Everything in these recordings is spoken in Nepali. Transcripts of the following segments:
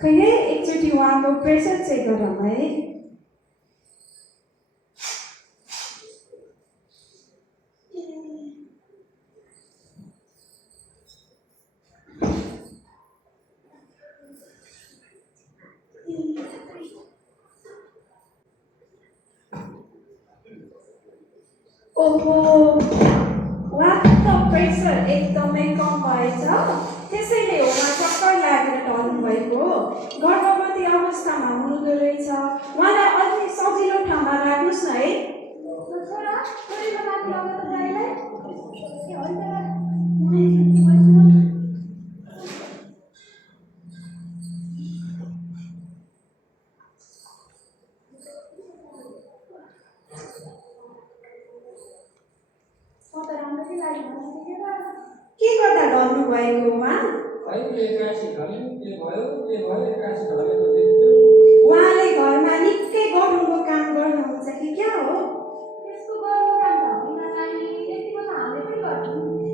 खै एकचोटि उहाँको प्रेसर चेक गरौँ है। ओहो, उहाँको प्रेसर एकदमै कम भएछ, त्यसैले उहाँ चक्कर लागेर ढल्नु भएको। गर्भवती अवस्थामा हुनुहुँदो रहेछ। उहाँलाई अझै सजिलो ठाउँमा राख्नुहोस् न है। छोरा छोरीको माथि लगेर दाइलाई के गर्दा ढल्नु भएको उहाँ? उहाँले घरमा निकै गरुङको काम गर्नुहुन्छ कि क्या हो?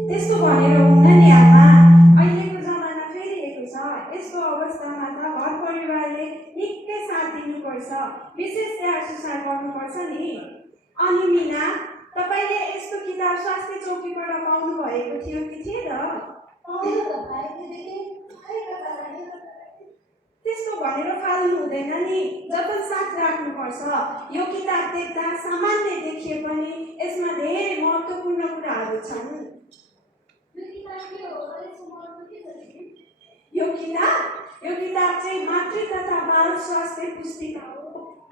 त्यस्तो भनेर हुन्न नि आमा, अहिलेको जमाना फेरिएको छ। यस्तो अवस्थामा त घर परिवारले निकै साथ दिनुपर्छ, विशेष स्याहार सुसार गर्नुपर्छ नि। अनि मिना, तपाईँले यस्तो किताब स्वास्थ्य चौकीबाट पाउनु भएको थियो कि थिएन? त्यस्तो भनेर फाल्नु हुँदैन नि, जतन साथ राख्नुपर्छ। यो किताब देख्दा सामान्य देखिए पनि यसमा धेरै महत्त्वपूर्ण कुराहरू छन्। यो किताब चाहिँ मातृ तथा बाल स्वास्थ्य पुस्तिका हो।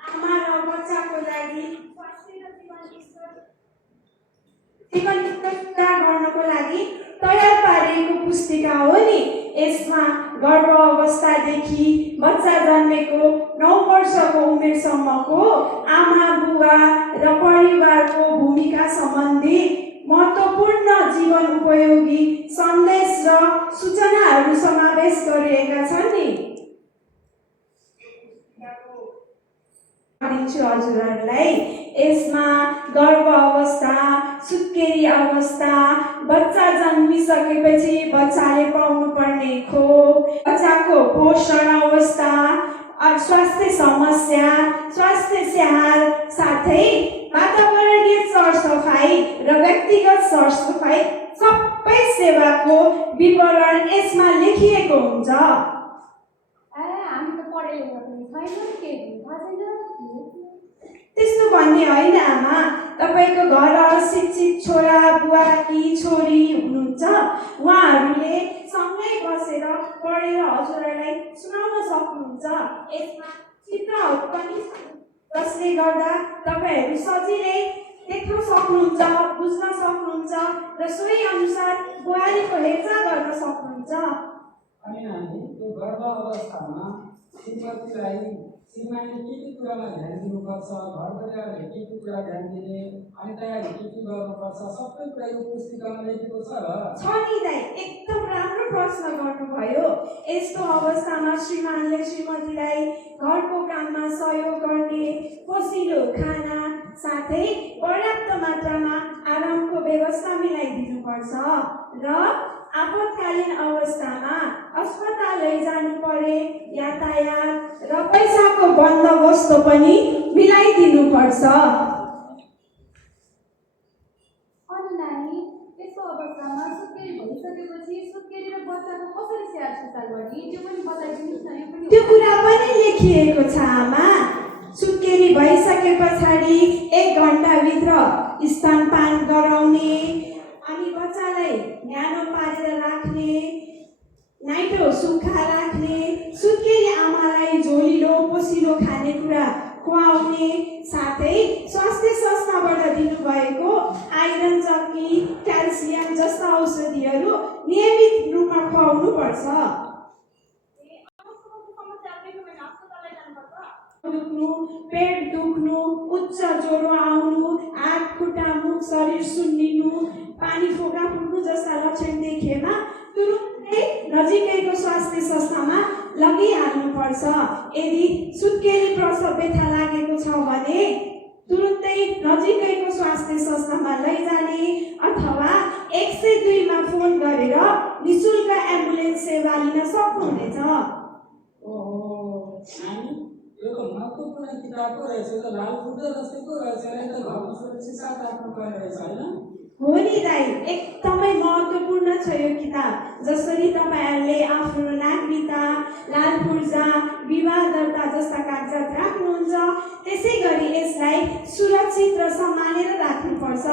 आमा र बच्चाको लागि जीवन स्तर गर्नको लागि तयार पारिएको पुस्तिका हो नि। यसमा गर्भ अवस्थादेखि बच्चा जन्मेको 9 वर्षको उमेरसम्मको आमा बुवा र परिवारको भूमिका सम्बन्धी महत्त्वपूर्ण जीवन उपयोगी सन्देश र सूचनाहरू समावेश गरिएका छन् नि। हजुरहरूलाई यसमा गर्भ अवस्था, सुत्केरी अवस्था, बच्चा जन्मिसकेपछि बच्चाले पाउनुपर्ने खोप, बच्चाको पोषण अवस्था, स्वास्थ्य समस्या, स्वास्थ्य स्याहार, साथै वातावरणीय सरसफाइ र व्यक्तिगत सरसफाइ सबै सेवाको विवरण यसमा लेखिएको हुन्छ। त्यस्तो भन्ने होइन आमा, तपाईँको घर शिक्षित छोरा बुवाकी छोरी हुनुहुन्छ, उहाँहरूले सँगै बसेर पढेर हजुरहरूलाई सुनाउन सक्नुहुन्छ। यसमा चित्रहरू पनि छन् जसले गर्दा तपाईँहरू सजिलै देख्न सक्नुहुन्छ, बुझ्न सक्नुहुन्छ र सोही अनुसार बुहारीको हेरचाह गर्न सक्नुहुन्छ। अनि हामी त्यो गर्भ अवस्थामा श्रीमतीलाई श्रीमानले के कुरामा ध्यान दिनुपर्छ, घर परिवारले के कुरा ध्यान दिने, अनि तयारी के गर्नुपर्छ, सबै कुरा यो पुस्तिकामा लेखेको छ नि दाइ, एकदम राम्रो प्रश्न गर्नुभयो। यस्तो अवस्थामा श्रीमानले श्रीमतीलाई घरको काममा सहयोग गर्ने, पोसिलो खाना साथै पर्याप्त मात्रामा आरामको व्यवस्था मिलाइदिनुपर्छ र आपतकालीन अवस्थामा अस्पताल लैजानु परे यातायात र पैसाको बन्दोबस्त पनि मिलाइदिनुपर्छ। अनि नानी, यस्तो अवस्थामा सुत्केरी भइसकेपछि सुत्केरी र बच्चाको कसरी स्याहार सुसार गर्ने त्यो पनि बताइदिनुहोस् न। त्यो कुरा पनि लेखिएको छ आमा। सुत्केरी भइसके पछाडि 1 घण्टाभित्र स्तनपान गराउने, अनि बच्चालाई न्यानो पारेर राख्ने, नाइटो सुक्खा राख्ने, सुत्केरी आमालाई झोलिलो पोसिलो खानेकुरा खुवाउने, साथै स्वास्थ्य संस्थाबाट दिनुभएको आइरन चक्की, क्याल्सियम जस्ता औषधिहरू नियमित रूपमा खुवाउनु पर्छ। दुख्नु, पेट दुख्नु, उच्च ज्वरो आउनु, हात खुट्टा मुख शरीर सुन्निनु, पानी फोका फुट्नु जस्ता लक्षण देखेमा तुरुन्तै नजिकैको स्वास्थ्य संस्थामा लगिहाल्नुपर्छ। यदि सुत्केरी प्रसव व्यथा लागेको छ भने तुरुन्तै नजिकैको स्वास्थ्य संस्थामा लैजाने अथवा 102 मा फोन गरेर निःशुल्क एम्बुलेन्स सेवा लिन सक्नुहुनेछ। यो त महत्त्वपूर्ण किताब पो रहेछ, त लाल खुट्टा जस्तैको रहेछ, त घरमा सुरक्षित साथ राख्नु पर्ने रहेछ होइन? हो नि दाइ, एकदमै महत्त्वपूर्ण छ यो किताब। जसरी तपाईँहरूले आफ्नो नागरिकता, लाल पूर्जा, विवाह दर्ता जस्ता कागजात राख्नुहुन्छ, त्यसै गरी यसलाई सुरक्षित र सम्हालेर राख्नु राख्नुपर्छ,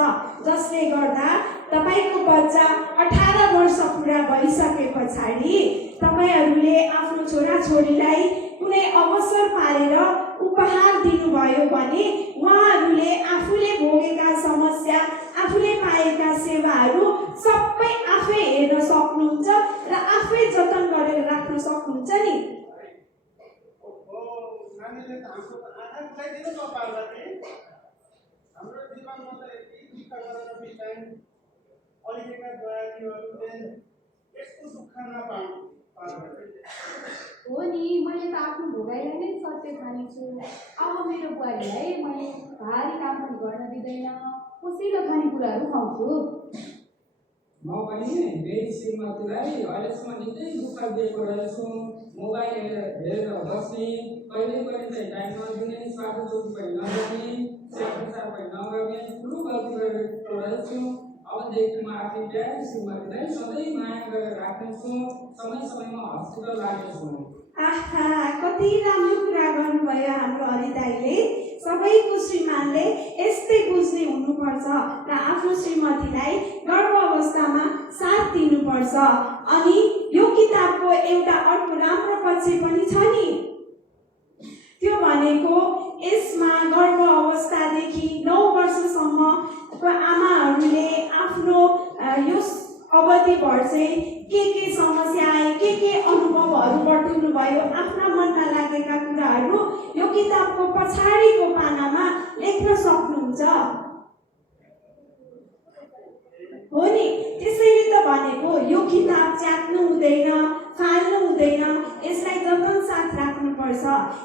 जसले गर्दा तपाईँको बच्चा 18 वर्ष पुरा भइसके पछाडि तपाईँहरूले आफ्नो छोराछोरीलाई कुनै अवसर पारेर उपहार दिनुभयो भने उहाँहरूले आफूले भोगेका समस्या, आफूले पाएका सेवाहरू सबै आफै हेर्न सक्नुहुन्छ र आफै जतन गरेर राख्न सक्नुहुन्छ नि। नानीले त हाम्रो आँखा उठाइदिनु त पार्वती, हाम्रो जीवनमा त यति दुःख गरेर बितायौँ, अहिलेका बुहारीहरूले यस्तो दुःख नपाउँ पार्वती। हो नि, मैले त आफ्नो भोगाइलाई नै सत्य ठानेछु। अब मेरो बुहारीलाई मैले भारी काम पनि गर्न दिँदैन, कोसिलो खानेकुराहरू खुवाउँछु। म पनि मेरी श्रीमतीलाई अहिलेसम्म निकै दुःख दिएको रहेछु। मोबाइल हेरेर बस्ने, कहिले कहिले चाहिँ टाइम नदिने, स्वास्थ्य पनि नजाने, स्याहार पनि नगर्ने ठुलो गल्ती गरेको रहेछु। अबदेखि म आफ्नो प्यारी श्रीमतीलाई सधैँ माया गरेर राख्नेछु, समय समयमा हस्पिटल लाग्नेछु। आहा, कति राम्रो कुरा गर्नुभयो हाम्रो हरिदाईले। सबैको श्रीमानले यस्तै बुझ्ने हुनुपर्छ र आफ्नो श्रीमतीलाई गर्भ अवस्थामा साथ दिनुपर्छ। अनि यो किताबको एउटा अर्को राम्रो पक्ष पनि छ नि, त्यो भनेको यसमा गर्भ अवस्थादेखि 9 वर्षसम्मको आमाहरूले आफ्नो यो अवधिभर चाहिँ के समस्या आए, के अनुभवहरू बटुल्नु भयो, आफ्ना मनमा लागेका कुराहरू यो किताबको पछाडिको पानामा लेख्न सक्नुहुन्छ। हो नि, त्यसैले त भनेको यो किताब च्यात्नु हुँदैन, फाल्नु हुँदैन, यसलाई जतन साथ राख्नुपर्छ।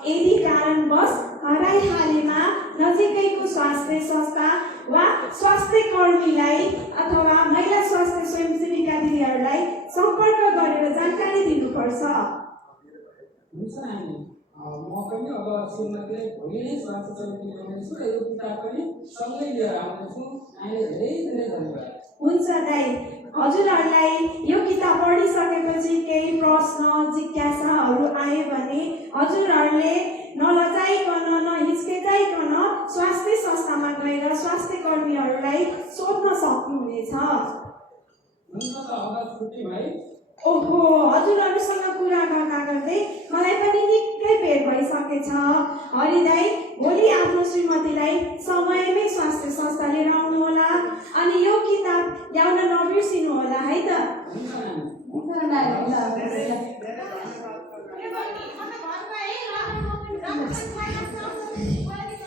यदि कारणवश हराइहालेमा नजिकैको स्वास्थ्य संस्था वा स्वास्थ्य कर्मीलाई अथवा महिला स्वास्थ्य स्वयंसेविका दिदीहरूलाई सम्पर्क गरेर जानकारी दिनुपर्छ। हुन्छ नानी, म पनि अब श्रीमतीलाई भोलि नै स्वास्थ्य समिति ल्याउनेछु र यो किताब पनि सँगै लिएर आउनेछु। नानीले धेरै धेरै धन्यवाद। हुन्छ दाइ, हजुरहरूलाई यो किताब पढिसकेपछि केही प्रश्न जिज्ञासाहरू आए भने हजुरहरूले नलजाइकन नहिचकिचाइकन स्वास्थ्य संस्थामा गएर स्वास्थ्य कर्मीहरूलाई सोध्न सक्नुहुनेछ। हुन्छ त, अब छुट्टी भाइ। ओहो, हजुरहरूसँग कुरा गर्दा गर्दै मलाई पनि निकै बेर भइसकेछ। हरिदाई, भोलि आफ्नो श्रीमतीलाई समयमै स्वास्थ्य संस्था लिएर आउनुहोला अनि यो किताब ल्याउन नबिर्सिनु होला है त। हुन्छ नानी।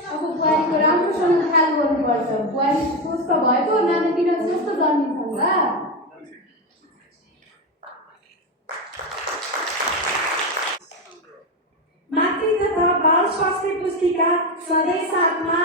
अब बुहारीको राम्रोसँग ख्याल गर्नुपर्छ। बुहारी स्वस्थ भएको नानीतिर स्वस्थ जन्मिन्छन् ल। मातृ तथा बाल स्वास्थ्य पुस्तिका सधैँ साथमा